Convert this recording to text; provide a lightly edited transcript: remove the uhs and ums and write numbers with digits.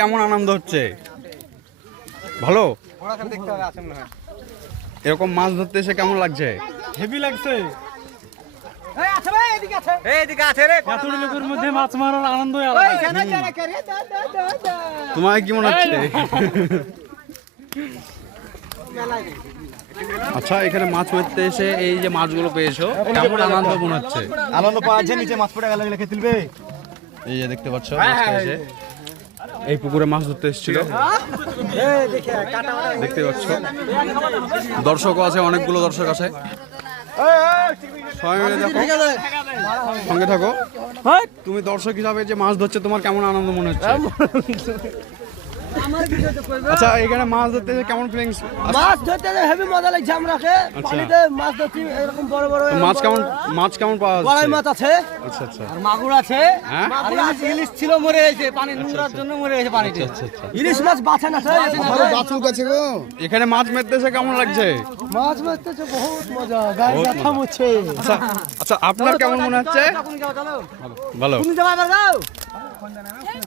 কেমন আনন্দ হচ্ছে? ভালো। এরকম মাছ ধরতে এসে কেমন লাগছে? হেভি লাগছে। এতটি লোকের মধ্যে মাছ মারার আনন্দ তোমার কি মনে হচ্ছে? আচ্ছা, এখানে মাছ মারতে এসে এই যে মাছগুলো পেয়েছো কেমন আনন্দ মনে হচ্ছে? আনন্দ পাওয়া যায়, নিচে মাছ পড়ে গেলে খেয়ে তুলবে। এই যে দেখতে পাচ্ছ মাছটা এসে এই পুকুরে মাছ ধরতে এসেছিল, দেখতে পাচ্ছ। দর্শকও আছে, অনেকগুলো দর্শক আছে। সবাই মিলে দেখো, সঙ্গে থাকো। তুমি দর্শক হিসাবে যে মাছ ধরছে তোমার কেমন আনন্দ মনে হচ্ছে? আচ্ছা, এখানে মাছ ধরতে এসে কেমন ফিলিংস? মাছ ধরতে হেভি মজা লাগছে। আমরা পানিতে মাছ ধরছি, এরকম বড় বড় মাছ কেমন পাওয়া বড়াই যাচ্ছে? মাছ আছে, আচ্ছা আচ্ছা, আর মাগুর আছে, হ্যাঁ? আর ইলিশ ছিল, মরে গেছে পানি নোংরার জন্য, মরে গেছে পানিতে। আচ্ছা আচ্ছা। ইলিশ মাছ বাঁচে না, এখানে মাছ মারতে এসে কেমন লাগছে? মাছ মারতেছে বহুত মজা, গায়ে ব্যথা মুছে। আচ্ছা আচ্ছা, আপনার কেমন মনে হচ্ছে? ভালো। তুমি যাও, এবার যাও।